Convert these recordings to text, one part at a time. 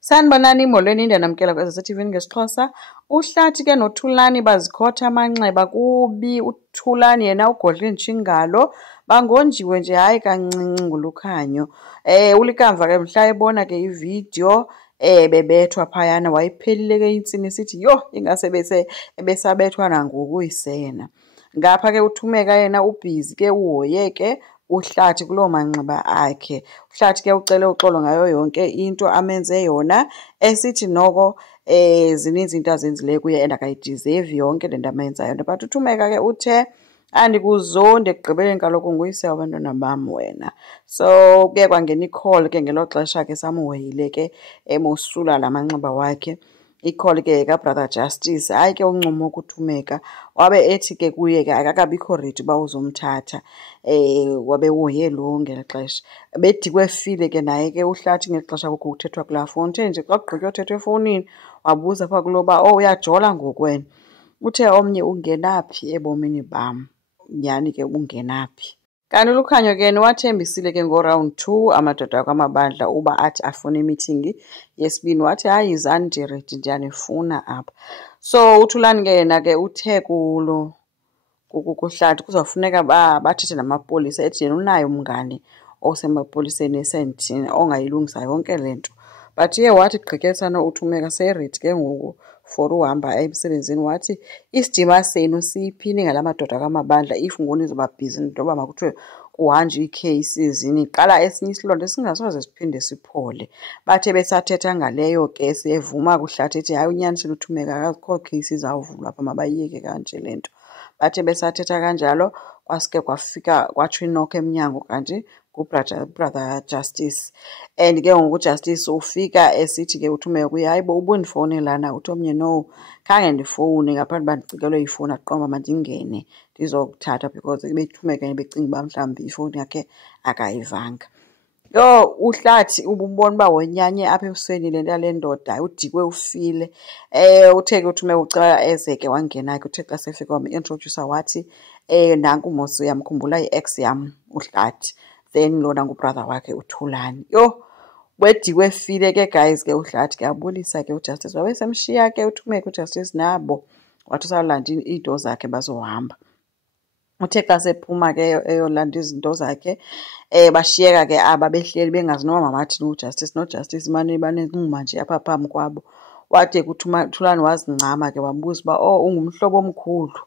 Sanibonani molweni ndiyanamkela kweSSTV ngesiXhosa. UHlathi ke noThulani bazikhotha amanxeba kubi. uThulani yena ugodle nje ingalo, bangonjiwe nje hayi kancinci nguLukhanyo. uLikamva ke mhla ebona ke ividiyo bebethwa phayana wayiphelile ke intsini esithi yho ingase ebesabethwa nangoku yisena. Ngapha ke uThumeka yena ubhizi ke uhoye ke uHlathi kuloo manxeba akhe. uHlathi ke ucele uxolo ngayo yonke into amenze yona, esithi noko zininzi into azenzileyo kuye and akayidizevi yonke le nto amenzayo. But uThumeka ke uthe andikuzondi, ekugqibeleni kaloku nguyise wabantwana bam wena. So kuye kwangena i-call ke ngelo xesha ke samhoyile ke emosula la manxeba wakhe. I-call ke kaBrother Justice, hayi ke uncumo ukuthumeka wabe ethi ke kuye ke akakabikho ready uba uzomthatha. Wabe uhoye lo ngeli xesha bedikwe file ke naye ke uHlathi ngeli xesha kukho kuthethwa kulaa fowuni. Uthe nje xa kugqitywa uthethwa efowunini wabuza phaa kuloba uyajola ngoku wena. Uthe omnye ungenaphi ebomini bam, nyhani ke ungenaphi. Kanti uLukhanyo ke wathembisile ke ngo-round 2 amadoda akwamabandla uba athi afuna imithingi yesibini, wathi hayi yizani ndiredi ndiyanifuna apha. So uThulani ke yena ke uthe kuHlathi kuzawufuneka bathethe namapolisa, ethi yena unaye umngane osemapoliseni esendithini ongayilungisa yonke le nto. But ye wathi gqityelisana uThumeka seredi ke ngoku for uhamba emsebenzini, wathi isidima senu siyiphini ngala madoda akwamabandla if nguni zoba bhizi into yoba makuthiwe kuhanjwe ii-cases, niqala esinye isilonda esingasoze siphinde siphole. Bathe besathetha ngaleyo ke siyevuma kuHlathi ethi hayi unyanisile uThumeka akazikho cases zawuvulwa apha, mabayiyeke kanje le nto. Bathe besathetha kanjalo kwasuke kwafika kwatsho inoko emnyango, kanti Brother Justice. And ke ngoku uJustice ufika esithi ke uThumeka kuye hayi bo ubundifowunelana. Uthi omnye no, khange ndifowune ngaphandle uba ndicikelwe ifowuni aqonda mandingene ndizokuthatha because beThumeka becinga uba mhlawumbi ifowuni yakhe akayivanga. Yho uHlathi ububona uba wonyanye apha ebusweni le nto yale ndoda, udikwe ufile. Uthe ke uThumeka ucela eze ke wangena ke. Uthe xa sefika wam-introducer wathi nanku mos uyamkhumbula i-ex yam uHlathi, then lona ngubrother wakhe uThulani. Yho wedikwe efile ke guys ke uHlathi ke abulisa ke uJustice. Wabe semshiya ke uThumeka uJustice nabo, wathi usawulanda iinto zakhe bazohamba. Uthe xa sephuma ke eyolanda izinto zakhe bashiyeka ke aba behleli bengazi noba mamathini uJustice noJustice banencuma nje apha phambi kwabo. Wathi uThulani wazincama ke wambuza uba ungumhlobo omkhulu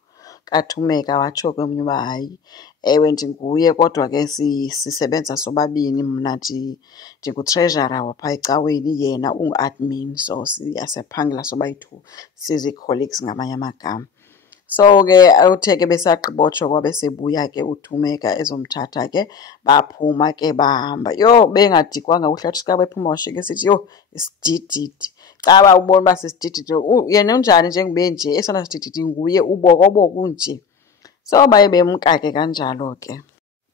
kaThumeka. Watsho ke omnye uba hayi ewe ndinguye kodwa ke sisebenza sobabini, mna ndingu-treasurer waphaa ecaweni, yena ungu-admin, so siyaphangela sobayi-2, sizi-colleagues ngamanye amagama. So ke uthe ke besagqibotsho kwabe sebuya ke uThumeka ezomthatha ke baphuma ke bahamba. Yho bengadikwanga uHlathi ka bephuma washiyeka esithi yho isidididi. Caba ubona uba sisidididi, yena unjani njengube nje esona sidididi nguye ubokoboko unje. So baye bemka ke kanjalo ke.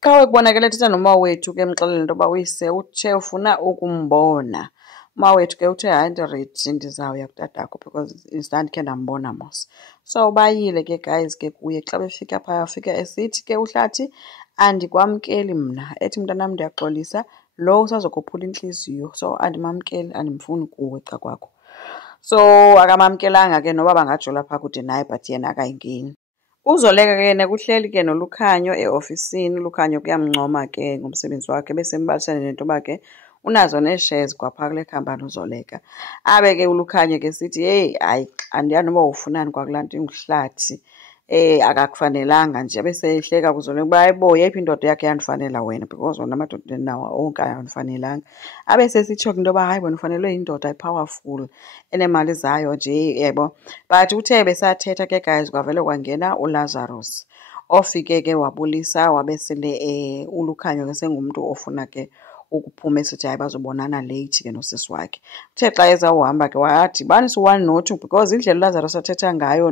Xa wekubonakele ethetha nomawethu ke emxelele into yoba uyise uthe ufuna ukumbona. Umawethu ke uthe hayi ndiredi ndizawuya kutatakho because ndandikhe ndambona mos. So bayile ke guys ke kuye. Xa befika phaya wafika esithi ke uHlathi andikwamkeli mna, ethi mntanam ndiyaxolisa lo usazokophula intliziyo, so andimamkeli, andimfuni kuwe xa kwakho. So akamamkelanga ke noba bangajola phaa kude naye but yena akayingeni. UZoleka ke yena kuhleli ke noLukhanyo eofisini. uLukhanyo kuyamncoma ke ngomsebenzi wakhe, besembalisane nento yoba ke unazo nee-shares kwaphaa kule khampani uZoleka. Abe ke uLukhanyo ke sithi heyi hayi andiyazi noba ufunani kwakulaa nto inguHlathi, akakufanelanga nje. Abe sehleka kuZoleka uba hayibo yeyiphi indoda yakhe yandifanela wena because wona amadoda nawo onke ayandifanelanga. Abe sesitsho into yoba hayi wena ufanelwe yindoda i-powerful enemali zayo nje, yebo. But uthe besathetha ke guys kwavele kwangena uLazarus ofike ke wabulisa wabesele uLukhanyo ke sengumntu ofuna ke ukuphuma esithi hayi bazobonana late ke nosisi wakhe. Uthe xa ezawuhamba ke wadibanisa u-1 no-2 because indlela uLazarus athetha ngayo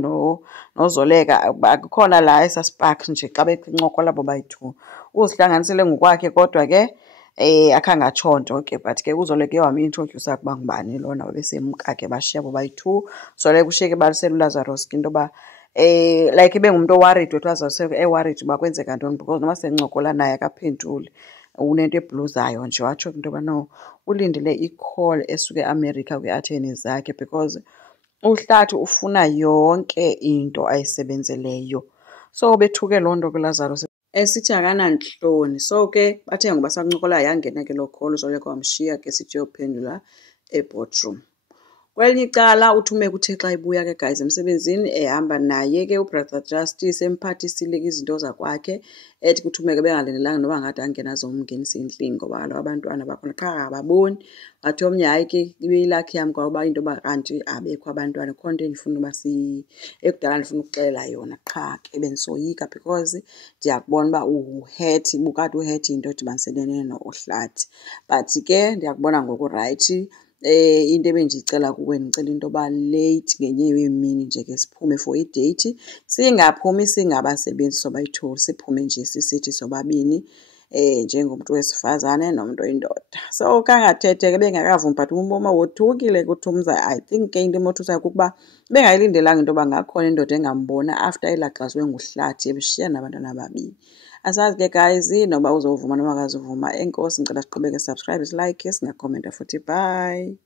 noZoleka akukhona la esaspark nje xa bencokola abo bayi-2. Uzihlanganisile ngokwakhe kodwa ke akhange atsho nto ke, but ke uZoleka ke wam-introducer ukuba ngubani lona, wabesemka ke bashiya abo bayi-2. Zoleka ushiyeke ebalisela uLazarus ke into yoba like ibe ngumntu oworried wethu, uLazarus eworried uba kwenzeka ntoni because noba sencokola naye akaphenduli. unento ebluzayo nje, watsho into yoba no ulindele i-call esuka eAmerica kwii-attorney zakhe because uHlathi ufuna yonke into ayisebenzeleyo. So bethuke loo nto kuLazarus esithi akanantloni. So ke bathe ngoba sancokola yangena ke loo call uZoleka wamshiya ke sithi uyophendula eboardroom. Kwelinye icala uThumeka uthe xa ebuya ke guys emsebenzini ehamba naye ke uBrother Justice emphathisile izinto zakwakhe ethi kuThumeka bengalindelanga noba ngathi angena zomngenisa endlini ngoba kaloku abantwana bakhona qha ababoni. Wathi omnye hayi ke ibe ilakhi yam kwaba into yoba kanti abekho abantwana khona into endifuna uba ekudala ndifuna ukuxelela yona qha ke bendisoyika because ndiyakubona uba uhethi bukade uhethi into edibaniselene noHlathi. But ke ndiyakubona ngoku rayithi. Into ebendiyicela kuwe ndicela into yoba late ngenye yemini nje ke siphume for idate, singaphumi singabasebenzi sobayi-2, siphume nje sisithi sobabini njengomntu wesifazane nomntu oyindoda. So kangathethe ke bengakavumi but umboma wothukile kuthi umza. I think ke into emothusayo kukuba bengayilindelanga into yoba ngakhona indoda engambona after elaxazwe nguHlathi ebeshiya nabantwana ababini. Asazi ke guys noba uzovuma noma akazuvuma. Enkosi, ngicela siqhubeke subscribe, silike, singakhomenta futhi. Bye.